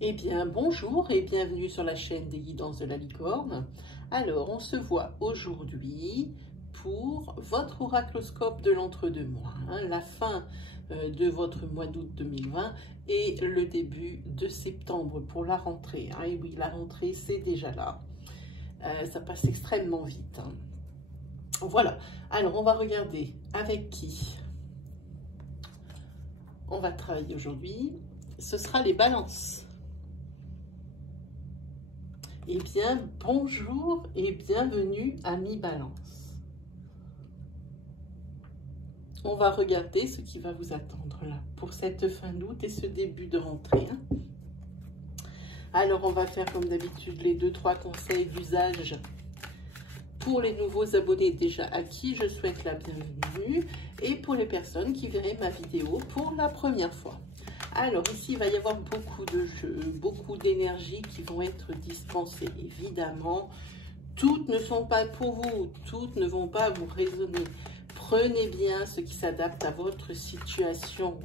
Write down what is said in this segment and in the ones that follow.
Eh bien, bonjour et bienvenue sur la chaîne des guidances de la licorne. Alors, on se voit aujourd'hui pour votre oracloscope de l'entre-deux-mois, la fin de votre mois d'août 2020 et le début de septembre pour la rentrée. Et oui, la rentrée, c'est déjà là. Ça passe extrêmement vite. Voilà. Alors, on va regarder avec qui on va travailler aujourd'hui. Ce sera les balances. Eh bien, bonjour et bienvenue amis Balance. On va regarder ce qui va vous attendre là pour cette fin d'août et ce début de rentrée. Alors, on va faire comme d'habitude les 2-3 conseils d'usage pour les nouveaux abonnés déjà à qui je souhaite la bienvenue et pour les personnes qui verraient ma vidéo pour la première fois. Alors ici, il va y avoir beaucoup de jeux, beaucoup d'énergie qui vont être dispensées. Évidemment, toutes ne sont pas pour vous, toutes ne vont pas vous résonner. Prenez bien ce qui s'adapte à votre situation.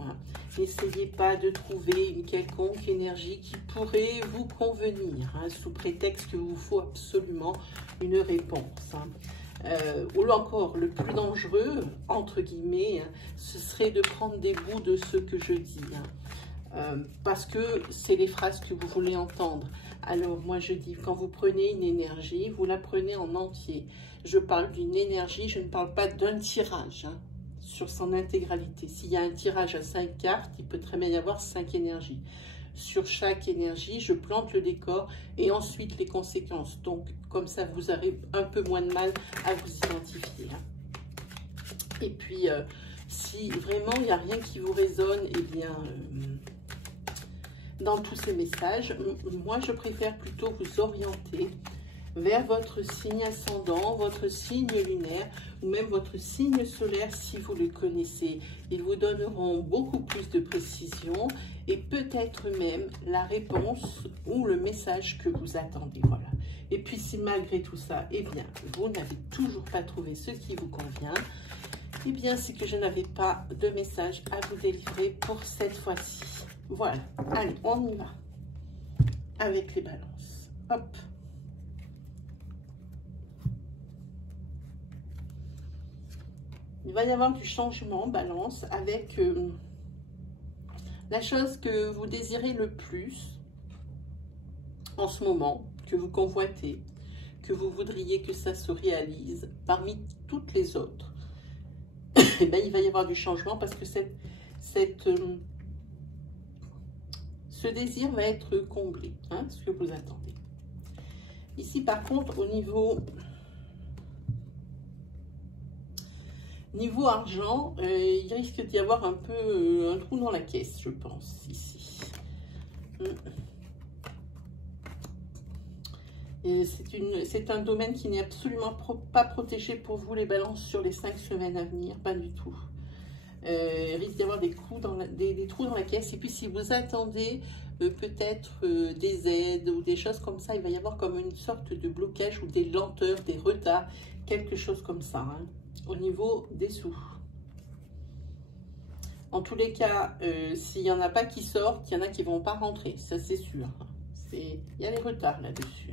N'essayez pas de trouver une quelconque énergie qui pourrait vous convenir, sous prétexte qu'il vous faut absolument une réponse. Ou encore, le plus dangereux, entre guillemets, ce serait de prendre des bouts de ce que je dis. Parce que c'est les phrases que vous voulez entendre. Alors moi je dis, quand vous prenez une énergie, vous la prenez en entier. Je parle d'une énergie, je ne parle pas d'un tirage sur son intégralité. S'il y a un tirage à 5 cartes, il peut très bien y avoir 5 énergies. Sur chaque énergie, je plante le décor et ensuite les conséquences. Donc comme ça, vous aurez un peu moins de mal à vous identifier. Et puis, si vraiment il n'y a rien qui vous résonne, eh bien... dans tous ces messages, moi je préfère plutôt vous orienter vers votre signe ascendant, votre signe lunaire ou même votre signe solaire si vous le connaissez. Ils vous donneront beaucoup plus de précision et peut-être même la réponse ou le message que vous attendez. Voilà. Et puis si malgré tout ça, eh bien, vous n'avez toujours pas trouvé ce qui vous convient, eh bien c'est que je n'avais pas de message à vous délivrer pour cette fois-ci. Voilà, allez, on y va avec les balances. Hop. Il va y avoir du changement, balance, avec la chose que vous désirez le plus en ce moment, que vous convoitez, que vous voudriez que ça se réalise parmi toutes les autres. Et bien, il va y avoir du changement parce que ce désir va être comblé, ce que vous attendez. Ici, par contre, au niveau argent, il risque d'y avoir un peu un trou dans la caisse, je pense, ici. C'est un domaine qui n'est absolument pas protégé pour vous, les balances, sur les 5 semaines à venir, pas du tout. Il risque d'y avoir des trous dans la caisse. Et puis, si vous attendez peut-être des aides ou des choses comme ça, il va y avoir comme une sorte de blocage ou des lenteurs, des retards, quelque chose comme ça, au niveau des sous. En tous les cas, s'il n'y en a pas qui sortent, il y en a qui ne vont pas rentrer, ça c'est sûr. Il y a les retards là-dessus.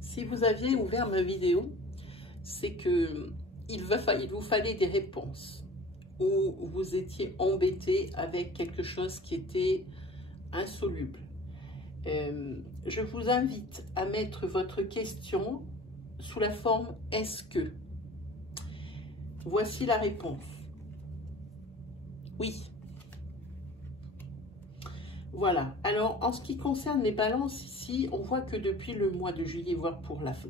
Si vous aviez ouvert ma vidéo, c'est que il vous fallait des réponses ou vous étiez embêté avec quelque chose qui était insoluble. Je vous invite à mettre votre question sous la forme « Est-ce que ?» Voici la réponse. Oui. Voilà. Alors, en ce qui concerne les balances, ici, on voit que depuis le mois de juillet, voire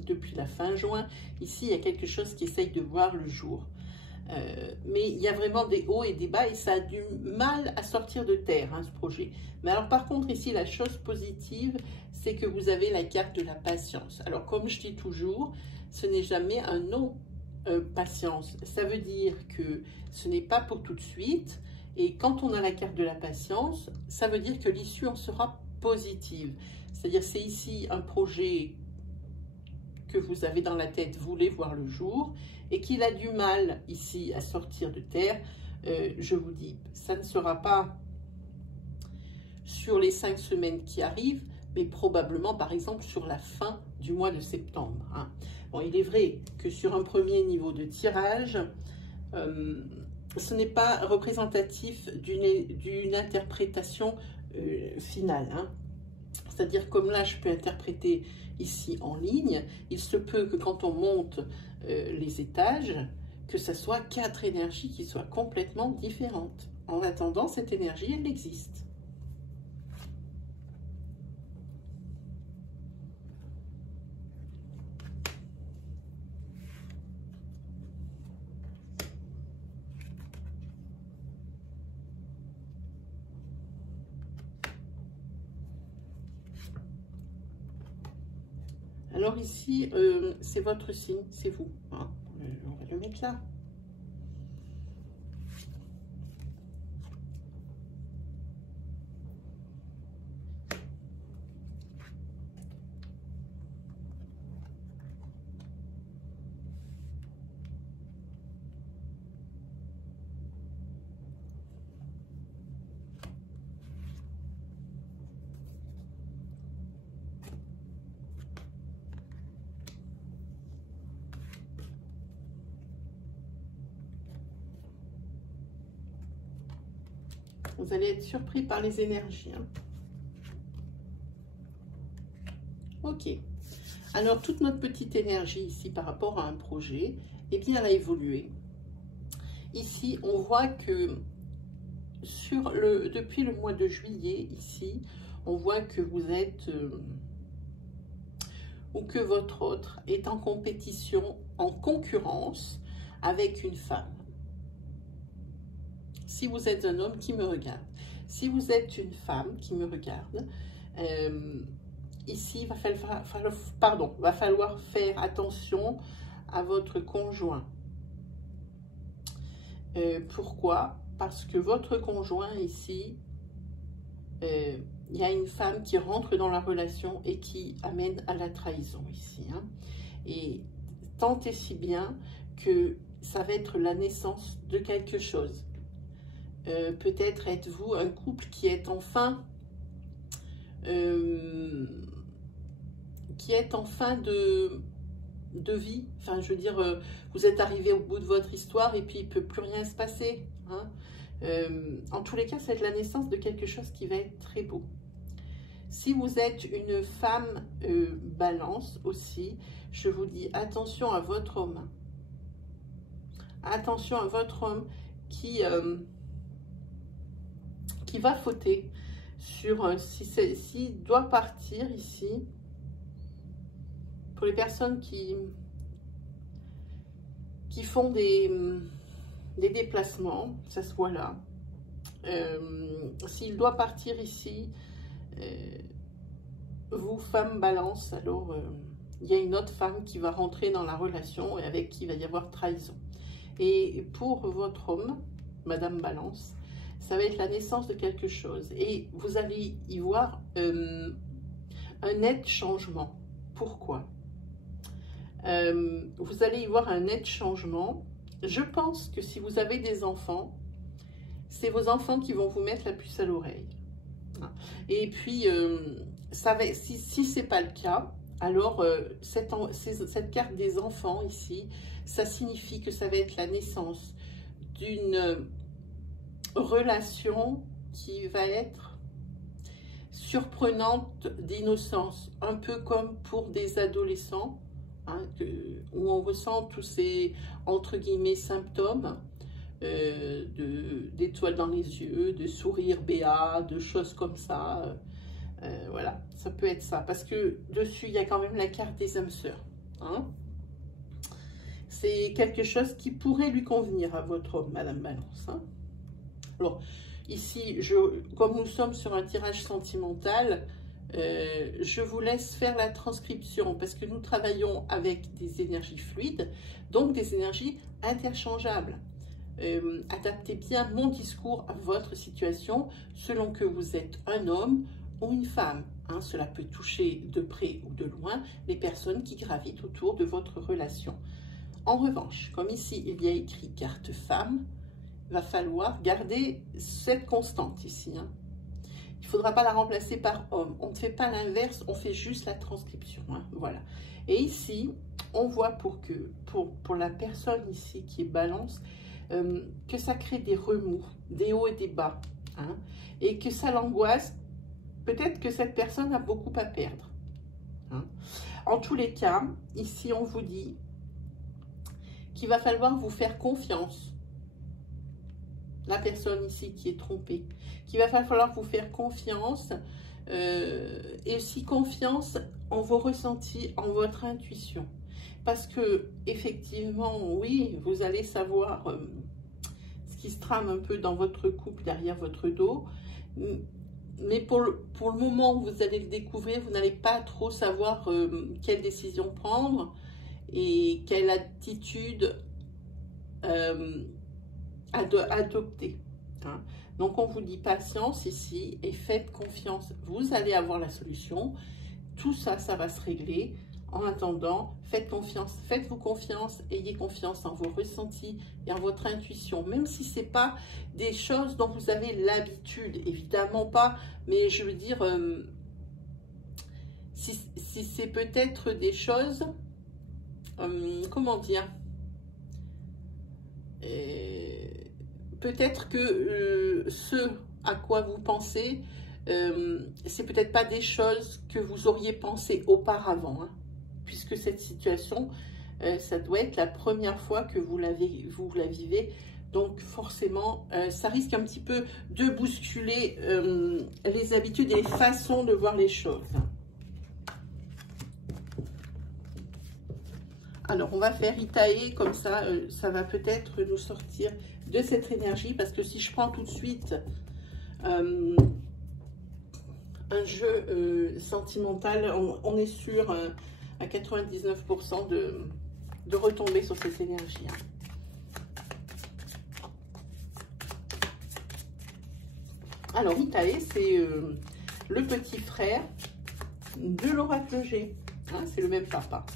depuis la fin juin, ici, il y a quelque chose qui essaye de voir le jour. Mais il y a vraiment des hauts et des bas et ça a du mal à sortir de terre, hein, ce projet. Mais alors par contre ici, la chose positive, c'est que vous avez la carte de la patience. Alors comme je dis toujours, ce n'est jamais un non patience. Ça veut dire que ce n'est pas pour tout de suite. Et quand on a la carte de la patience, ça veut dire que l'issue en sera positive. C'est-à-dire c'est ici un projet que vous avez dans la tête, vous voulez voir le jour, et qu'il a du mal ici à sortir de terre. Je vous dis, ça ne sera pas sur les 5 semaines qui arrivent, mais probablement par exemple sur la fin du mois de septembre, hein. Bon, il est vrai que sur un premier niveau de tirage, ce n'est pas représentatif d'une interprétation finale, hein. C'est-à-dire comme là je peux interpréter ici en ligne, il se peut que quand on monte les étages, que ce soit 4 énergies qui soient complètement différentes. En attendant, cette énergie, elle existe. Alors ici, c'est votre signe, c'est vous, hein. On va le mettre là. Vous allez être surpris par les énergies, hein. Ok. Alors, toute notre petite énergie ici par rapport à un projet, eh bien, elle a évolué. Ici, on voit que depuis le mois de juillet, ici, on voit que vous êtes, ou que votre autre est en compétition, en concurrence avec une femme. Si vous êtes un homme qui me regarde, si vous êtes une femme qui me regarde, ici, va falloir faire attention à votre conjoint. Pourquoi? Parce que votre conjoint ici, il y a une femme qui rentre dans la relation et qui amène à la trahison ici, hein. Et tant et si bien que ça va être la naissance de quelque chose. Peut-être êtes-vous un couple qui est enfin de vie. Enfin, je veux dire, vous êtes arrivé au bout de votre histoire et puis il ne peut plus rien se passer, hein. En tous les cas, c'est la naissance de quelque chose qui va être très beau. Si vous êtes une femme balance aussi, je vous dis attention à votre homme. Attention à votre homme qui va fauter sur s'il doit partir ici. Pour les personnes qui font des déplacements, ça se voit là. S'il doit partir ici, vous, femme balance, alors il y a une autre femme qui va rentrer dans la relation et avec qui il va y avoir trahison. Et pour votre homme, Madame Balance, ça va être la naissance de quelque chose. Et vous allez y voir un net changement. Pourquoi? Vous allez y voir un net changement. Je pense que si vous avez des enfants, c'est vos enfants qui vont vous mettre la puce à l'oreille. Et puis, si ce n'est pas le cas, alors cette carte des enfants ici, ça signifie que ça va être la naissance d'une relation qui va être surprenante d'innocence, un peu comme pour des adolescents, hein, où on ressent tous ces, entre guillemets, symptômes d'étoiles dans les yeux, de sourire béat, de choses comme ça. Voilà, ça peut être ça. Parce que dessus, il y a quand même la carte des âmes sœurs, hein. c'est quelque chose qui pourrait lui convenir à votre homme, Madame Balance. Hein. Alors, ici, comme nous sommes sur un tirage sentimental, je vous laisse faire la transcription parce que nous travaillons avec des énergies fluides, donc des énergies interchangeables. Adaptez bien mon discours à votre situation selon que vous êtes un homme ou une femme. Hein, cela peut toucher de près ou de loin les personnes qui gravitent autour de votre relation. En revanche, comme ici il y a écrit carte femme, il va falloir garder cette constante ici. Hein. Il ne faudra pas la remplacer par homme. On ne fait pas l'inverse, on fait juste la transcription. Hein, voilà. Et ici, on voit pour la personne ici qui est balance, que ça crée des remous, des hauts et des bas. Hein, et que ça l'angoisse. Peut-être que cette personne a beaucoup à perdre. Hein. En tous les cas, ici, on vous dit qu'il va falloir vous faire confiance. La personne ici qui est trompée. Qu'il va falloir vous faire confiance. Et aussi confiance en vos ressentis, en votre intuition. Parce que, effectivement, oui, vous allez savoir ce qui se trame un peu dans votre couple, derrière votre dos. Mais pour le moment où vous allez le découvrir, vous n'allez pas trop savoir quelle décision prendre et quelle attitude adopter. Hein. Donc, on vous dit patience ici et faites confiance. Vous allez avoir la solution. Tout ça, ça va se régler. En attendant, faites confiance, faites-vous confiance, ayez confiance en vos ressentis et en votre intuition, même si ce n'est pas des choses dont vous avez l'habitude, évidemment pas, mais je veux dire, si c'est peut-être des choses, comment dire, peut-être que ce à quoi vous pensez, c'est peut-être pas des choses que vous auriez pensé auparavant, hein. Puisque cette situation, ça doit être la première fois que vous la vivez. Donc forcément, ça risque un petit peu de bousculer les habitudes et les façons de voir les choses. Alors, on va faire Itae, comme ça, ça va peut-être nous sortir de cette énergie. Parce que si je prends tout de suite un jeu sentimental, on est sûr... à 99% de retomber sur ces énergies. Hein. Alors, Itae, c'est le petit frère de l'oracle G. Hein, c'est le même papa.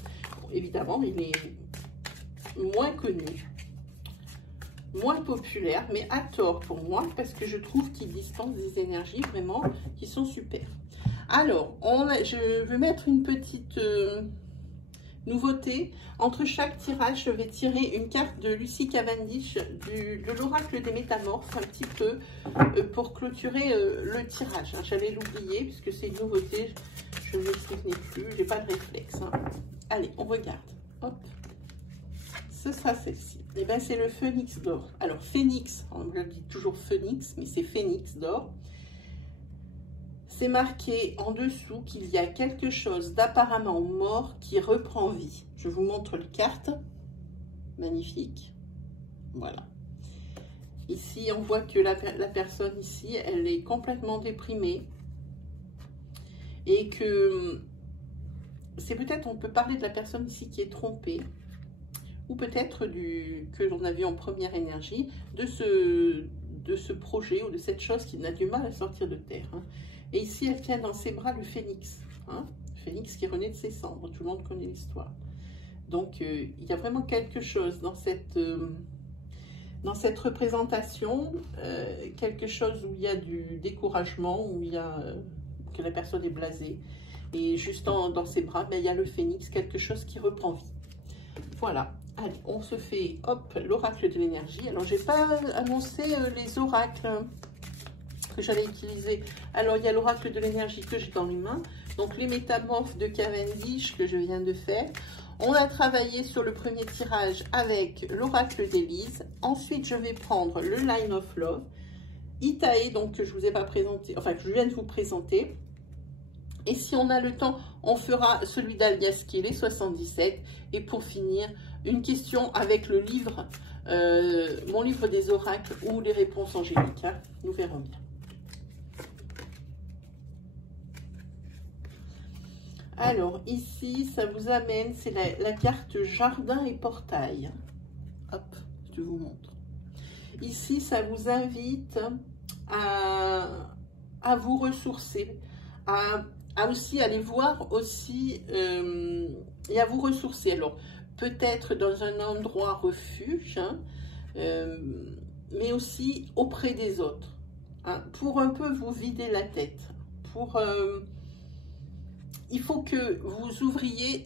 Bon, évidemment, il est moins connu, moins populaire, mais à tort pour moi, parce que je trouve qu'il dispense des énergies vraiment qui sont super. Alors, je vais mettre une petite nouveauté. Entre chaque tirage, je vais tirer une carte de Lucy Cavendish de l'oracle des métamorphes, un petit peu, pour clôturer le tirage. Hein. J'allais l'oublier, puisque c'est une nouveauté. Je ne me souvenais plus, j'ai pas de réflexe. Hein. Allez, on regarde. Hop. Ce sera celle-ci. Et bien, c'est le phénix d'or. Alors, phénix, on le dit toujours phénix, mais c'est phénix d'or. C'est marqué en dessous qu'il y a quelque chose d'apparemment mort qui reprend vie. Je vous montre les cartes. Magnifique. Voilà. Ici, on voit que la personne ici, elle est complètement déprimée. Et que c'est peut-être, on peut parler de la personne ici qui est trompée. Ou peut-être que l'on a vu en première énergie, de ce projet ou de cette chose qui n'a du mal à sortir de terre. Hein. Et ici, elle tient dans ses bras le phénix. Hein, le phénix qui renaît de ses cendres. Tout le monde connaît l'histoire. Donc, il y a vraiment quelque chose dans cette représentation. Quelque chose où il y a du découragement, où il y a que la personne est blasée. Et juste dans ses bras, ben, il y a le phénix, quelque chose qui reprend vie. Voilà. Allez, on se fait, hop, l'oracle de l'énergie. Alors, je n'ai pas annoncé les oracles que j'allais utiliser. Alors, il y a l'oracle de l'énergie que j'ai dans les mains. Donc, les métamorphes de Cavendish que je viens de faire. On a travaillé sur le premier tirage avec l'oracle d'Élise. Ensuite, je vais prendre le Line of Love. Itae, donc, que je ne vous ai pas présenté, enfin, que je viens de vous présenter. Et si on a le temps, on fera celui d'Aliaskir, les 77. Et pour finir, une question avec le livre, mon livre des oracles ou les réponses angéliques. Hein. Nous verrons bien. Alors, ici, ça vous amène, c'est la carte jardin et portail. Hop, je vous montre. Ici, ça vous invite à vous ressourcer, à aussi aller voir aussi et à vous ressourcer. Alors, peut-être dans un endroit refuge, hein, mais aussi auprès des autres, hein, pour un peu vous vider la tête, pour... il faut que vous ouvriez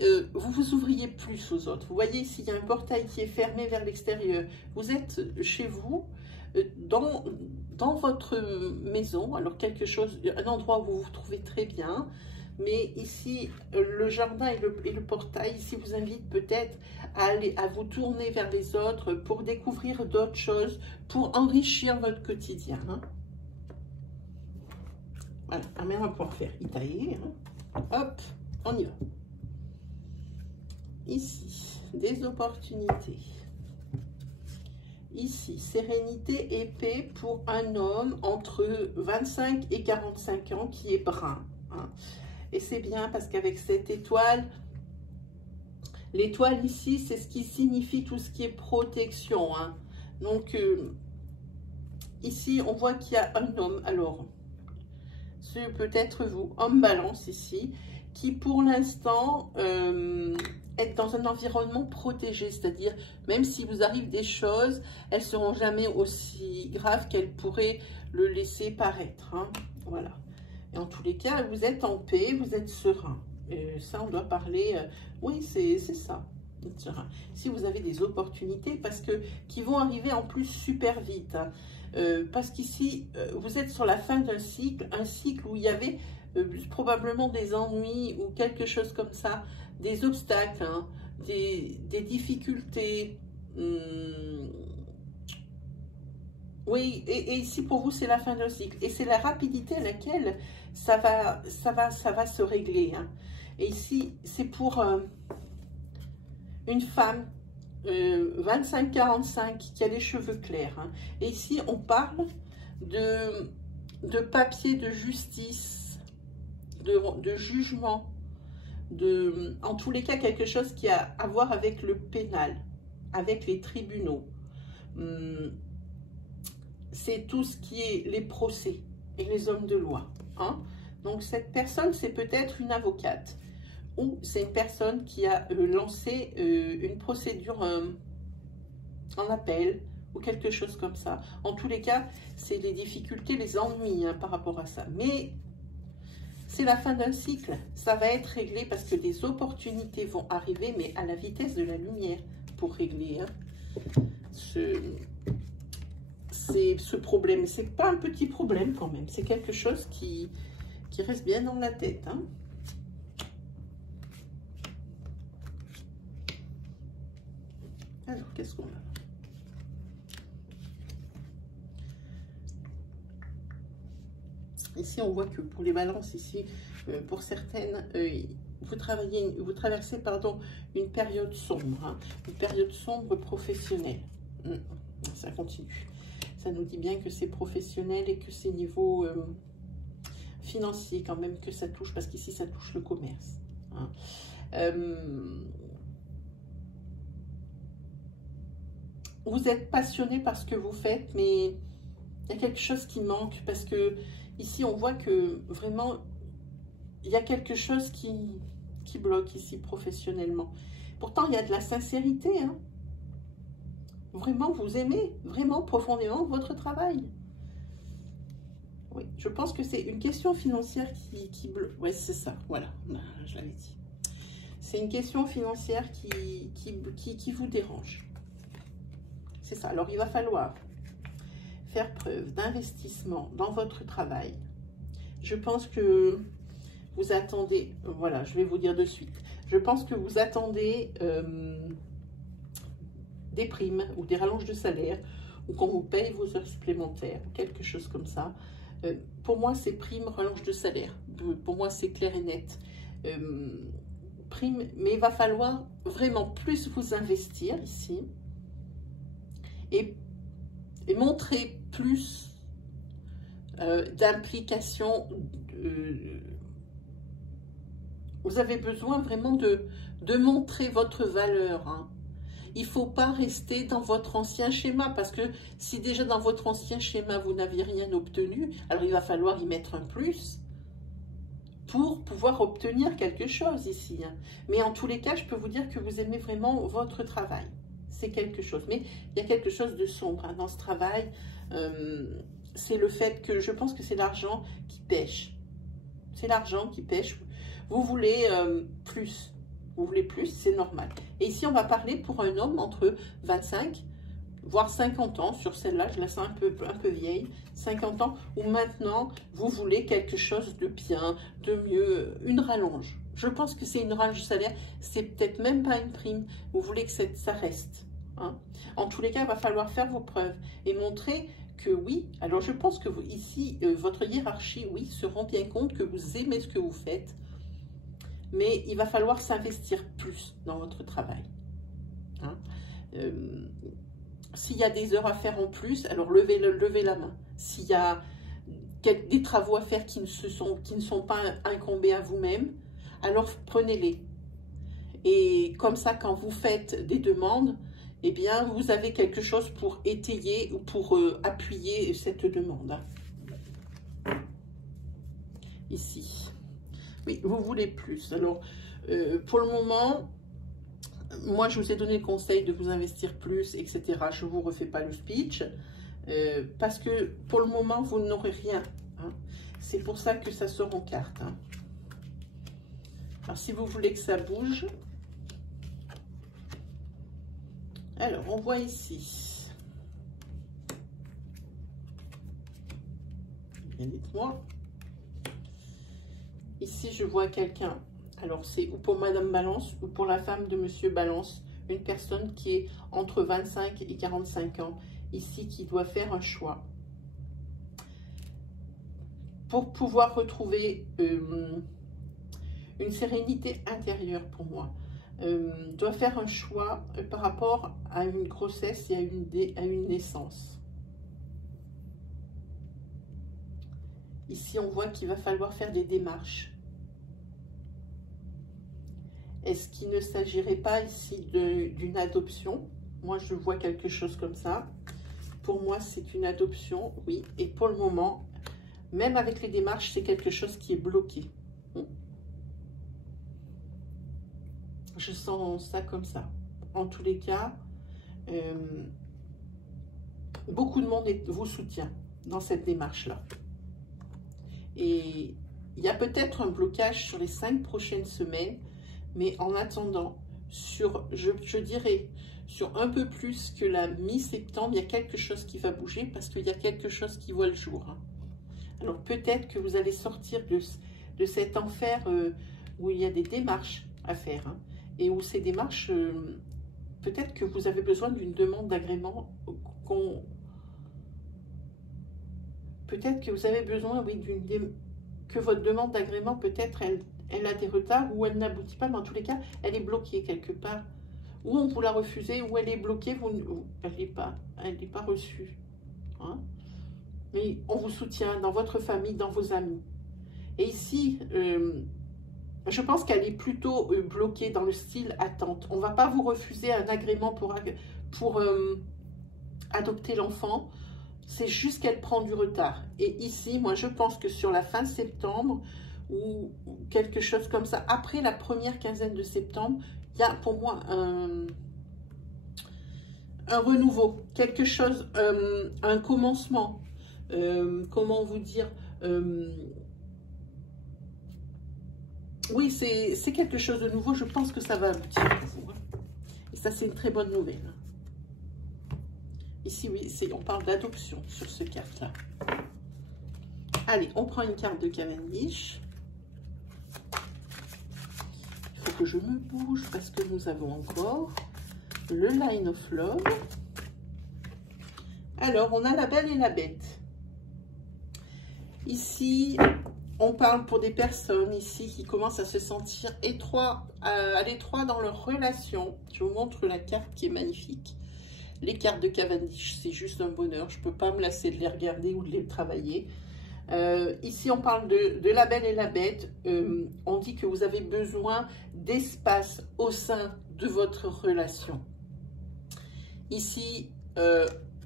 plus aux autres. Vous voyez, s'il y a un portail qui est fermé vers l'extérieur, vous êtes chez vous, dans votre maison, alors quelque chose, un endroit où vous vous trouvez très bien, mais ici, le jardin et le portail, ici, vous invite peut-être à vous tourner vers les autres pour découvrir d'autres choses, pour enrichir votre quotidien. Hein. Voilà, on va pouvoir faire Itaïe, hein. Hop, on y va. Ici, des opportunités. Ici, sérénité et paix pour un homme entre 25 et 45 ans qui est brun. Hein. Et c'est bien parce qu'avec cette étoile, l'étoile ici, c'est ce qui signifie tout ce qui est protection. Hein. Donc, ici, on voit qu'il y a un homme. Alors, c'est peut-être vous, homme balance ici, qui pour l'instant est dans un environnement protégé, c'est-à-dire même si vous arrive des choses, elles ne seront jamais aussi graves qu'elles pourraient le laisser paraître. Hein. Voilà. Et en tous les cas, vous êtes en paix, vous êtes serein. Ça, on doit parler, oui, c'est ça. Serein. Si vous avez des opportunités, parce que qui vont arriver en plus super vite. Hein. Parce qu'ici, vous êtes sur la fin d'un cycle, un cycle où il y avait probablement des ennuis ou quelque chose comme ça, des obstacles, hein, des difficultés. Oui, et ici pour vous, c'est la fin d'un cycle. Et c'est la rapidité à laquelle ça va se régler. Hein. Et ici, c'est pour une femme 25-45 qui a les cheveux clairs. Hein. Et ici, on parle de papier de justice, de jugement, en tous les cas, quelque chose qui a à voir avec le pénal, avec les tribunaux. C'est tout ce qui est les procès et les hommes de loi. Hein. Donc, cette personne, c'est peut-être une avocate. Ou c'est une personne qui a lancé une procédure en appel ou quelque chose comme ça. En tous les cas, c'est les difficultés, les ennuis hein, par rapport à ça. Mais c'est la fin d'un cycle. Ça va être réglé parce que des opportunités vont arriver, mais à la vitesse de la lumière pour régler hein, ce problème. C'est pas un petit problème quand même. C'est quelque chose qui reste bien dans la tête. Hein. Alors, qu'est-ce qu'on a? Ici, on voit que pour les balances, ici, pour certaines, vous traversez pardon, une période sombre, hein, une période sombre professionnelle. Ça continue. Ça nous dit bien que c'est professionnel et que c'est niveau financier quand même que ça touche, parce qu'ici, ça touche le commerce. Hein. Vous êtes passionné par ce que vous faites, mais il y a quelque chose qui manque, parce que ici, on voit que vraiment, il y a quelque chose qui bloque ici professionnellement. Pourtant, il y a de la sincérité. Hein. Vraiment, vous aimez vraiment profondément votre travail. Oui, je pense que c'est une question financière qui bloque. Oui, c'est ça, voilà, je l'avais dit. C'est une question financière qui vous dérange. C'est ça. Alors, il va falloir faire preuve d'investissement dans votre travail. Je pense que vous attendez, voilà, je vais vous dire de suite. Je pense que vous attendez des primes ou des rallonges de salaire ou qu'on vous paye vos heures supplémentaires, quelque chose comme ça. Pour moi, c'est primes, rallonge de salaire. Pour moi, c'est clair et net. prime, mais il va falloir vraiment plus vous investir ici et montrer plus d'implication. Vous avez besoin vraiment de montrer votre valeur, hein. Il ne faut pas rester dans votre ancien schéma, parce que si déjà dans votre ancien schéma, vous n'aviez rien obtenu, alors il va falloir y mettre un plus pour pouvoir obtenir quelque chose ici, hein. Mais en tous les cas, je peux vous dire que vous aimez vraiment votre travail. C'est quelque chose. Mais il y a quelque chose de sombre, hein, dans ce travail. C'est le fait que je pense que c'est l'argent qui pêche. C'est l'argent qui pêche. Vous voulez plus. Vous voulez plus, c'est normal. Et ici, on va parler pour un homme entre 25, voire 50 ans. Sur celle-là, je la sens un peu vieille. 50 ans, où maintenant, vous voulez quelque chose de bien, de mieux, une rallonge. Je pense que c'est une rallonge de salaire. C'est peut-être même pas une prime. Vous voulez que ça reste, hein. En tous les cas, il va falloir faire vos preuves et montrer que oui. Alors, je pense que vous, ici, votre hiérarchie, oui, se rend bien compte que vous aimez ce que vous faites. Mais il va falloir s'investir plus dans votre travail, hein. S'il y a des heures à faire en plus, alors levez la main. S'il y a des travaux à faire qui ne sont pas incombés à vous-même, alors prenez-les. Et comme ça, quand vous faites des demandes, eh bien, vous avez quelque chose pour étayer ou pour appuyer cette demande, hein. Ici. Oui, vous voulez plus. Alors, pour le moment, moi, je vous ai donné le conseil de vous investir plus, etc. Je ne vous refais pas le speech, parce que pour le moment, vous n'aurez rien, hein. C'est pour ça que ça sort en carte, hein. Alors, si vous voulez que ça bouge, alors, on voit ici. Bien, dites-moi. Ici, je vois quelqu'un, alors c'est ou pour Madame Balance ou pour la femme de Monsieur Balance, une personne qui est entre 25 et 45 ans, ici, qui doit faire un choix. Pour pouvoir retrouver une sérénité intérieure pour moi, doit faire un choix par rapport à une grossesse et à une naissance. Ici, on voit qu'il va falloir faire des démarches. Est-ce qu'il ne s'agirait pas ici d'une adoption? Moi, je vois quelque chose comme ça. Pour moi, c'est une adoption, oui. Et pour le moment, même avec les démarches, c'est quelque chose qui est bloqué. Je sens ça comme ça. En tous les cas, beaucoup de monde vous soutient dans cette démarche-là. Et il y a peut-être un blocage sur les 5 prochaines semaines, mais en attendant, je dirais, sur un peu plus que la mi-septembre, il y a quelque chose qui va bouger parce qu'il y a quelque chose qui voit le jour, hein. Alors peut-être que vous allez sortir de cet enfer où il y a des démarches à faire, hein, et où ces démarches, peut-être que vous avez besoin d'une demande d'agrément, peut-être que vous avez besoin, oui, que votre demande d'agrément, peut-être, elle a des retards ou elle n'aboutit pas, mais en tous les cas, elle est bloquée quelque part. Ou on vous l'a refusée, ou elle est bloquée, elle n'est pas reçue, hein. Mais on vous soutient dans votre famille, dans vos amis. Et ici, je pense qu'elle est plutôt bloquée dans le style attente. On ne va pas vous refuser un agrément pour adopter l'enfant. C'est juste qu'elle prend du retard. Et ici, moi, je pense que sur la fin de septembre, ou quelque chose comme ça, après la première quinzaine de septembre, il y a pour moi un renouveau, quelque chose, un commencement, comment vous dire, oui, c'est quelque chose de nouveau, je pense que ça va aboutir pour vous, hein. Et ça, c'est une très bonne nouvelle, hein. Ici, oui, on parle d'adoption sur ce carte-là. Allez, on prend une carte de Cavendish. Il faut que je me bouge parce que nous avons encore le Line of Love. Alors, on a la Belle et la Bête. Ici, on parle pour des personnes ici qui commencent à se sentir à l'étroit dans leur relation. Je vous montre la carte qui est magnifique. Les cartes de Cavendish, c'est juste un bonheur. Je ne peux pas me lasser de les regarder ou de les travailler. Ici, on parle de la belle et la bête. On dit que vous avez besoin d'espace au sein de votre relation. Ici,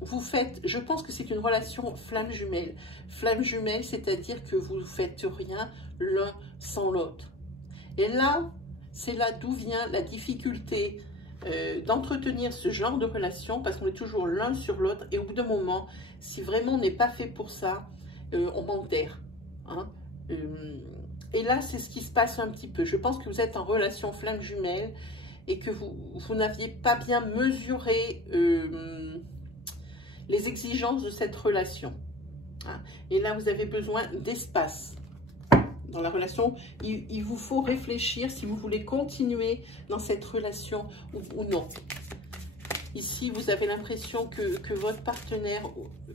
vous faites, je pense que c'est une relation flamme jumelle. Flamme jumelle, c'est-à-dire que vous ne faites rien l'un sans l'autre. Et là, c'est là d'où vient la difficulté d'entretenir ce genre de relation, parce qu'on est toujours l'un sur l'autre. Et au bout d'un moment, si vraiment on n'est pas fait pour ça, on manque d'air. Hein. Et là, c'est ce qui se passe un petit peu. Je pense que vous êtes en relation flamme jumelle et que vous n'aviez pas bien mesuré les exigences de cette relation. Hein. Et là, vous avez besoin d'espace. Dans la relation, il vous faut réfléchir si vous voulez continuer dans cette relation ou non. Ici, vous avez l'impression que votre partenaire,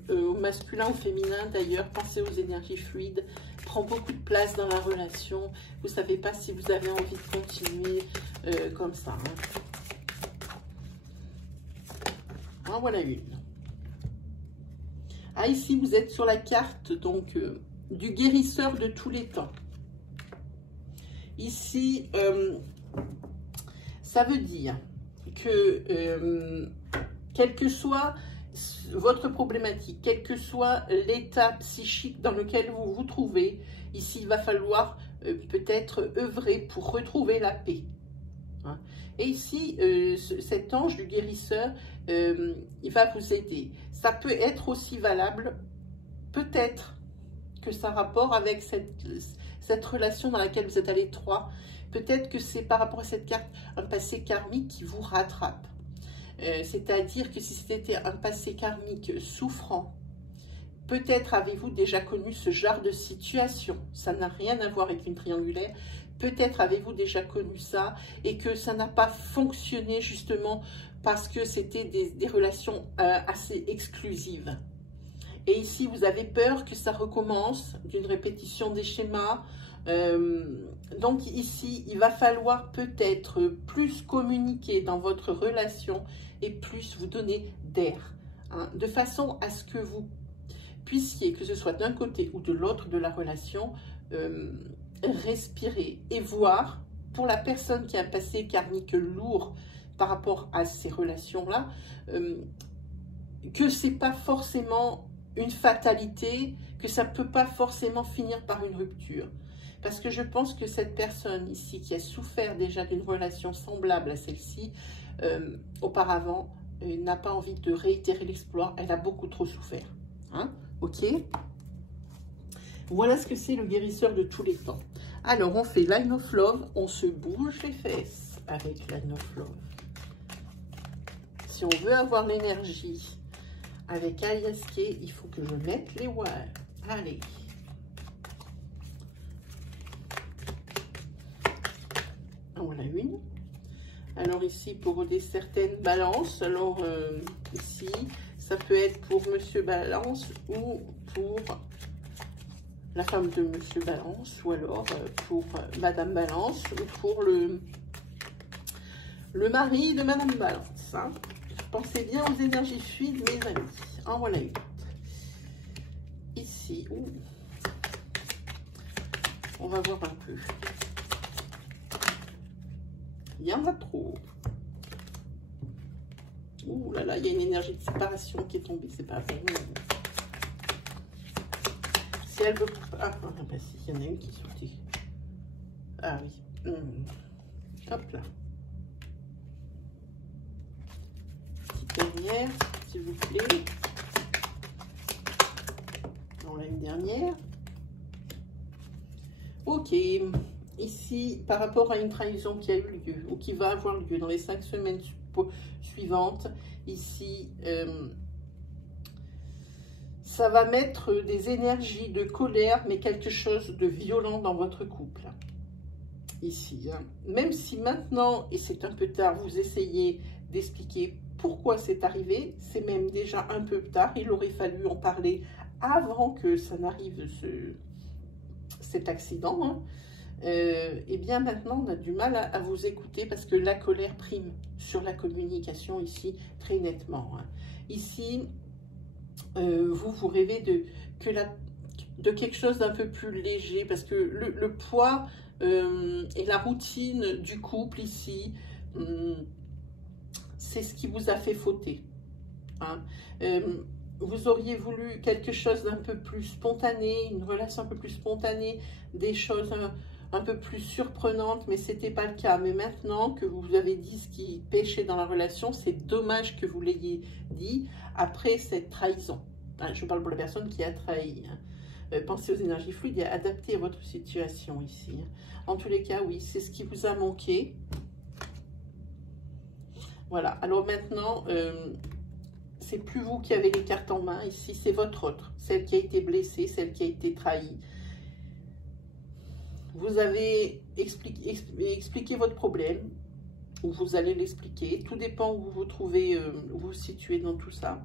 au masculin ou féminin d'ailleurs, pensez aux énergies fluides, prend beaucoup de place dans la relation. Vous ne savez pas si vous avez envie de continuer comme ça. Hein. Ah, voilà une. Ah, ici, vous êtes sur la carte donc du guérisseur de tous les temps. Ici, ça veut dire que quelle que soit votre problématique, quel que soit l'état psychique dans lequel vous vous trouvez, ici, il va falloir peut-être œuvrer pour retrouver la paix. Hein. Et ici, cet ange du guérisseur, il va vous aider. Ça peut être aussi valable, peut-être que ça a rapport avec cette relation dans laquelle vous êtes à l'étroit. Peut-être que c'est par rapport à cette carte, un passé karmique qui vous rattrape. C'est-à-dire que si c'était un passé karmique souffrant, peut-être avez-vous déjà connu ce genre de situation. Ça n'a rien à voir avec une triangulaire. Peut-être avez-vous déjà connu ça et que ça n'a pas fonctionné justement parce que c'était des relations assez exclusives. Et ici, vous avez peur que ça recommence, d'une répétition des schémas. Donc ici, il va falloir peut-être plus communiquer dans votre relation et plus vous donner d'air. Hein, de façon à ce que vous puissiez, que ce soit d'un côté ou de l'autre de la relation, respirer et voir, pour la personne qui a un passé karmique lourd par rapport à ces relations-là, que c'est pas forcément une fatalité, que ça ne peut pas forcément finir par une rupture. Parce que je pense que cette personne ici qui a souffert déjà d'une relation semblable à celle-ci, auparavant, n'a pas envie de réitérer l'exploit. Elle a beaucoup trop souffert. Hein? Ok? Voilà ce que c'est le guérisseur de tous les temps. Alors, on fait Line of Love. On se bouge les fesses avec Line of Love. Si on veut avoir l'énergie avec Alias Kay, il faut que je mette les wires. Allez. Voilà une. Alors ici, pour des certaines balances, alors ici, ça peut être pour Monsieur Balance ou pour la femme de Monsieur Balance, ou alors pour Madame Balance, ou pour le mari de Madame Balance. Hein. Pensez bien aux énergies fluides, mes amis. En voilà une. Ici, on va voir un peu. Il y en a trop. Ouh là là, il y a une énergie de séparation qui est tombée. C'est pas vrai. Si elle veut... Ah, bah si, il y en a une qui sautait. Ah oui. Hop là. Petite dernière, s'il vous plaît. On a une dernière. Ok. Ici, par rapport à une trahison qui a eu lieu ou qui va avoir lieu dans les 5 semaines suivantes, ici, ça va mettre des énergies de colère, mais quelque chose de violent dans votre couple. Ici, hein. Même si maintenant, et c'est un peu tard, vous essayez d'expliquer pourquoi c'est arrivé, c'est même déjà un peu tard. Il aurait fallu en parler avant que ça n'arrive, cet accident, hein, et bien maintenant on a du mal à vous écouter parce que la colère prime sur la communication ici très nettement. Hein. Ici, vous rêvez de quelque chose d'un peu plus léger parce que le poids et la routine du couple ici, c'est ce qui vous a fait fauter. Hein. Vous auriez voulu quelque chose d'un peu plus spontané, une relation un peu plus spontanée, des choses un peu plus surprenantes, mais ce n'était pas le cas. Mais maintenant que vous avez dit ce qui pêchait dans la relation, c'est dommage que vous l'ayez dit après cette trahison. Hein, je parle pour la personne qui a trahi. Hein. Pensez aux énergies fluides et adaptez à votre situation ici. En tous les cas, oui, c'est ce qui vous a manqué. Voilà, alors maintenant, c'est plus vous qui avez les cartes en main. Ici, c'est votre autre, celle qui a été blessée, celle qui a été trahie. Vous avez expliqué votre problème, ou vous allez l'expliquer. Tout dépend où vous vous trouvez, où vous vous situez dans tout ça.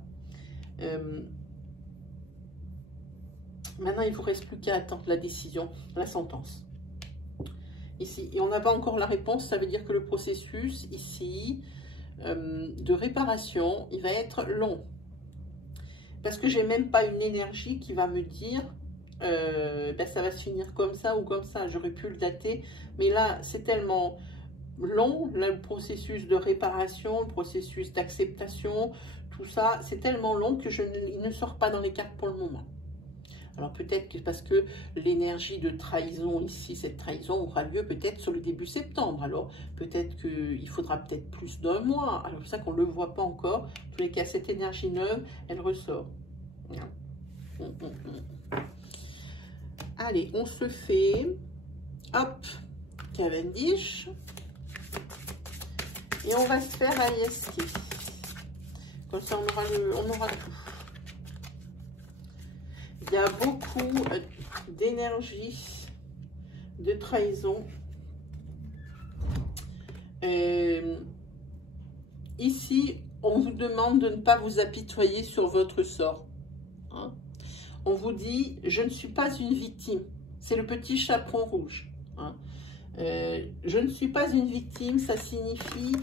Maintenant, il ne vous reste plus qu'à attendre la décision, la sentence. Ici, et on n'a pas encore la réponse, ça veut dire que le processus, ici, de réparation, il va être long. Parce que j'ai même pas une énergie qui va me dire, ben, ça va se finir comme ça ou comme ça. J'aurais pu le dater, mais là, c'est tellement long, là, le processus de réparation, le processus d'acceptation, tout ça, c'est tellement long que il ne sort pas dans les cartes pour le moment. Alors peut-être que parce que l'énergie de trahison ici, cette trahison aura lieu peut-être sur le début septembre. Alors peut-être qu'il faudra peut-être plus d'un mois. Alors c'est ça qu'on ne le voit pas encore. En tous les cas, cette énergie neuve, elle ressort. Allez, on se fait, hop, Cavendish. Et on va se faire Aliaski. Comme ça, on aura tout. Il y a beaucoup d'énergie, de trahison. Ici, on vous demande de ne pas vous apitoyer sur votre sort. Hein. On vous dit, je ne suis pas une victime. C'est le petit chaperon rouge. Hein. Je ne suis pas une victime, ça signifie...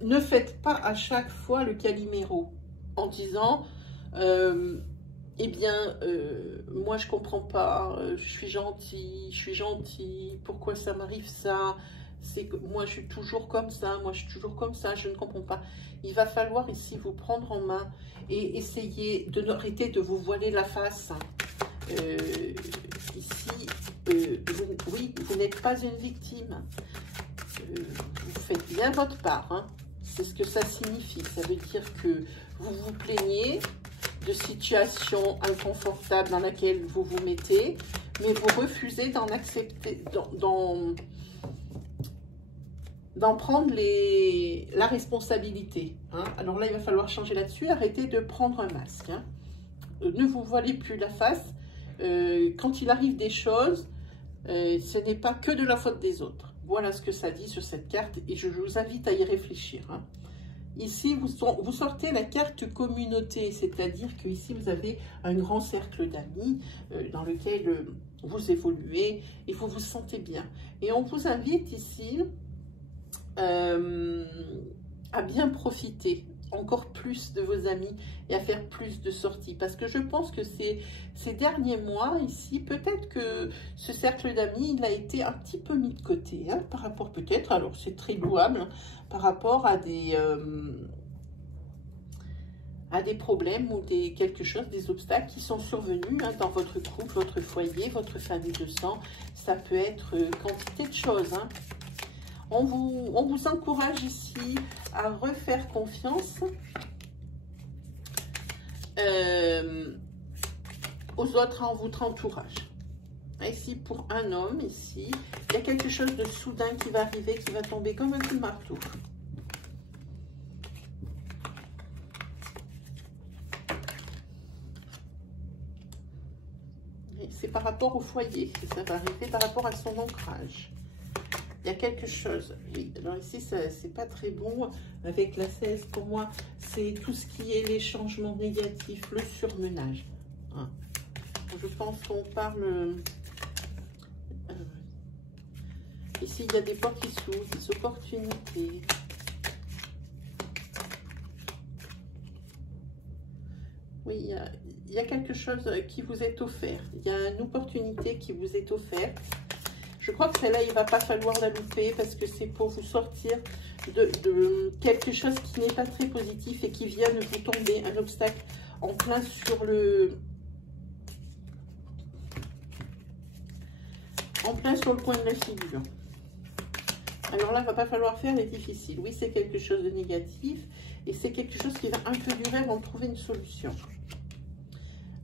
ne faites pas à chaque fois le Calimero. En disant, eh bien, moi je comprends pas, je suis gentil, pourquoi ça m'arrive ça, c'est que moi je suis toujours comme ça, je ne comprends pas. Il va falloir ici vous prendre en main et essayer de arrêter de vous voiler la face. Ici, oui, vous n'êtes pas une victime, vous faites bien votre part, hein. C'est ce que ça signifie, ça veut dire que vous vous plaignez de situations inconfortables dans laquelle vous vous mettez, mais vous refusez d'en accepter, d'en prendre la responsabilité. Hein. Alors là, il va falloir changer là-dessus, arrêtez de prendre un masque. Hein. Ne vous voilez plus la face. Quand il arrive des choses, ce n'est pas que de la faute des autres. Voilà ce que ça dit sur cette carte et je vous invite à y réfléchir. Hein. Ici, vous sortez la carte communauté, c'est-à-dire que ici vous avez un grand cercle d'amis dans lequel vous évoluez et vous vous sentez bien. Et on vous invite ici à bien profiter encore plus de vos amis et à faire plus de sorties. Parce que je pense que ces derniers mois ici, peut-être que ce cercle d'amis, il a été un petit peu mis de côté, hein, par rapport peut-être, alors c'est très louable, hein, par rapport à des problèmes ou quelque chose, des obstacles qui sont survenus hein, dans votre couple, votre foyer, votre famille de sang. Ça peut être quantité de choses, hein. On vous encourage ici à refaire confiance aux autres, en votre entourage. Ici, pour un homme, ici, il y a quelque chose de soudain qui va arriver, qui va tomber comme un coup de marteau. C'est par rapport au foyer que ça va arriver, par rapport à son ancrage. Il y a quelque chose, oui, alors ici, c'est pas très bon avec la 16, pour moi, c'est tout ce qui est les changements négatifs, le surmenage. Hein. Je pense qu'on parle... ici, il y a des portes qui s'ouvrent, des opportunités. Oui, il y a quelque chose qui vous est offert. Il y a une opportunité qui vous est offerte. Je crois que celle-là, il ne va pas falloir la louper parce que c'est pour vous sortir de quelque chose qui n'est pas très positif et qui vient de vous tomber, un obstacle en plein sur le... coin de la figure. Alors là, il ne va pas falloir faire les difficiles. Oui, c'est quelque chose de négatif et c'est quelque chose qui va un peu durer avant de trouver une solution.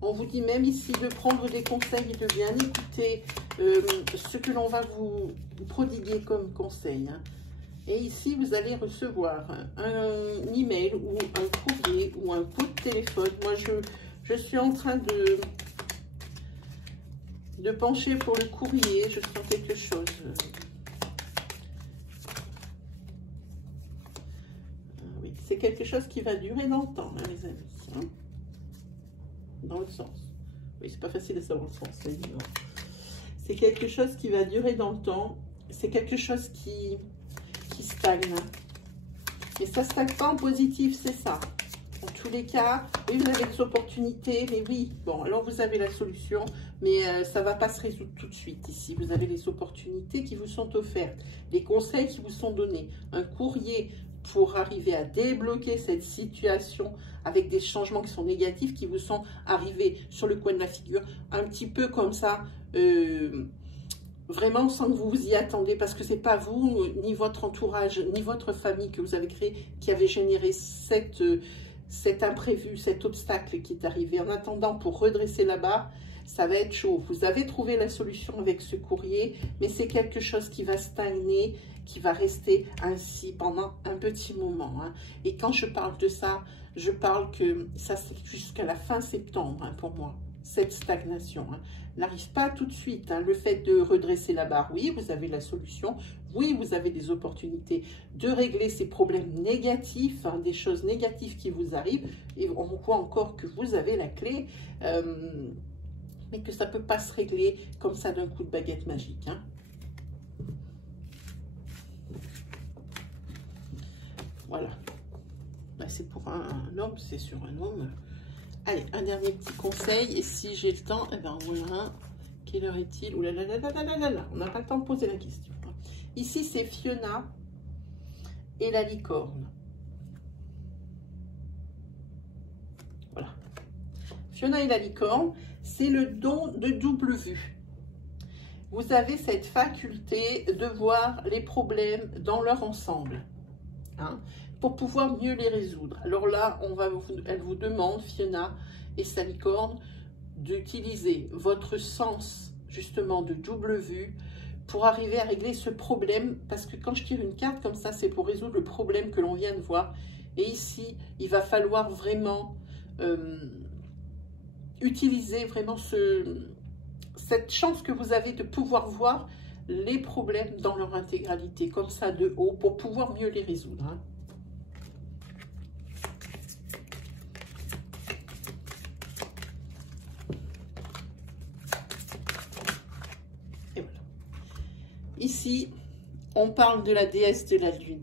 On vous dit même ici de prendre des conseils et de bien écouter ce que l'on va vous prodiguer comme conseil. Hein. Et ici, vous allez recevoir un email ou un courrier ou un coup de téléphone. Moi, je suis en train de pencher pour le courrier. Je sens quelque chose. Oui, c'est quelque chose qui va durer longtemps, hein, les amis. Hein. Dans le sens. Oui, c'est pas facile de savoir le sens, c'est évident. C'est quelque chose qui va durer dans le temps. C'est quelque chose qui stagne. Mais ça stagne pas en positif, c'est ça. En tous les cas, oui, vous avez des opportunités, mais oui, bon, alors vous avez la solution, mais ça va pas se résoudre tout de suite. Ici, vous avez les opportunités qui vous sont offertes, les conseils qui vous sont donnés, un courrier pour arriver à débloquer cette situation avec des changements qui sont négatifs, qui vous sont arrivés sur le coin de la figure, un petit peu comme ça, vraiment sans que vous vous y attendez, parce que c'est pas vous, ni votre entourage, ni votre famille que vous avez créé, qui avait généré cet imprévu, cet obstacle qui est arrivé. En attendant, pour redresser la barre, ça va être chaud. Vous avez trouvé la solution avec ce courrier, mais c'est quelque chose qui va stagner, qui va rester ainsi pendant un petit moment. Hein. Et quand je parle de ça, je parle que ça c'est jusqu'à la fin septembre, hein, pour moi, cette stagnation. Hein. N'arrive pas tout de suite. Hein. Le fait de redresser la barre, oui, vous avez la solution. Oui, vous avez des opportunités de régler ces problèmes négatifs, hein, des choses négatives qui vous arrivent. Et on voit encore que vous avez la clé, mais que ça ne peut pas se régler comme ça d'un coup de baguette magique. Hein. Voilà. Là, c'est pour un homme, c'est sur un homme. Allez, un dernier petit conseil, et si j'ai le temps, eh ben voilà. Quelle heure est-il? Ouh là là là là là là là, on n'a pas le temps de poser la question. Ici, c'est Fiona et la licorne. Voilà. Fiona et la licorne, c'est le don de double vue. Vous avez cette faculté de voir les problèmes dans leur ensemble, hein, pour pouvoir mieux les résoudre. Alors là, elle vous demande, Fiona et sa licorne, d'utiliser votre sens justement de double vue pour arriver à régler ce problème, parce que quand je tire une carte comme ça, c'est pour résoudre le problème que l'on vient de voir. Et ici, il va falloir vraiment utiliser vraiment cette chance que vous avez de pouvoir voir les problèmes dans leur intégralité, comme ça de haut, pour pouvoir mieux les résoudre. Hein. Ici, on parle de la déesse de la lune.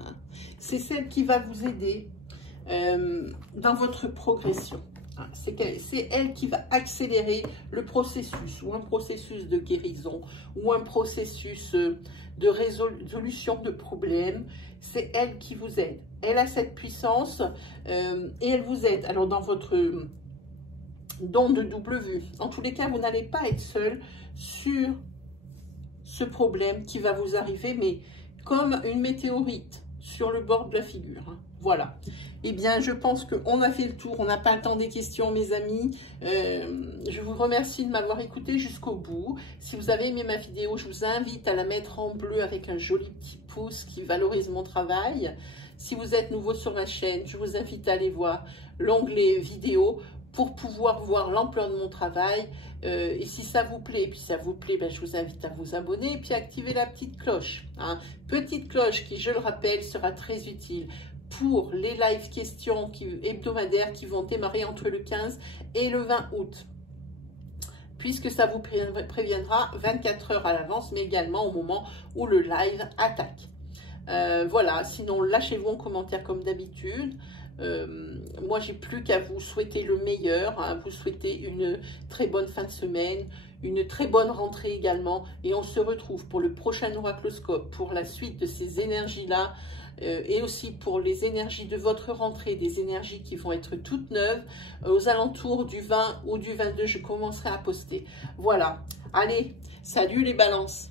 Hein. C'est celle qui va vous aider dans votre progression. Hein. C'est elle qui va accélérer le processus, ou un processus de guérison, ou un processus de résolution de problèmes. C'est elle qui vous aide. Elle a cette puissance et elle vous aide. Alors, dans votre don de double vue, en tous les cas, vous n'allez pas être seul sur ce problème qui va vous arriver, mais comme une météorite sur le bord de la figure. Hein. Voilà. Eh bien, je pense qu'on a fait le tour. On n'a pas le temps des questions, mes amis. Je vous remercie de m'avoir écouté jusqu'au bout. Si vous avez aimé ma vidéo, je vous invite à la mettre en bleu avec un joli petit pouce qui valorise mon travail. Si vous êtes nouveau sur ma chaîne, je vous invite à aller voir l'onglet vidéo pour pouvoir voir l'ampleur de mon travail. Et si ça vous plaît, ben, je vous invite à vous abonner et puis activer la petite cloche. Hein. Petite cloche qui, je le rappelle, sera très utile pour les live questions hebdomadaires qui vont démarrer entre le 15 et le 20 août. puisque ça vous préviendra 24 heures à l'avance, mais également au moment où le live attaque. Voilà, sinon lâchez-vous en commentaire comme d'habitude. Moi, j'ai plus qu'à vous souhaiter le meilleur, hein, vous souhaiter une très bonne fin de semaine, une très bonne rentrée également. Et on se retrouve pour le prochain oracloscope, pour la suite de ces énergies-là, et aussi pour les énergies de votre rentrée, des énergies qui vont être toutes neuves. Aux alentours du 20 ou du 22, je commencerai à poster. Voilà, allez, salut les balances!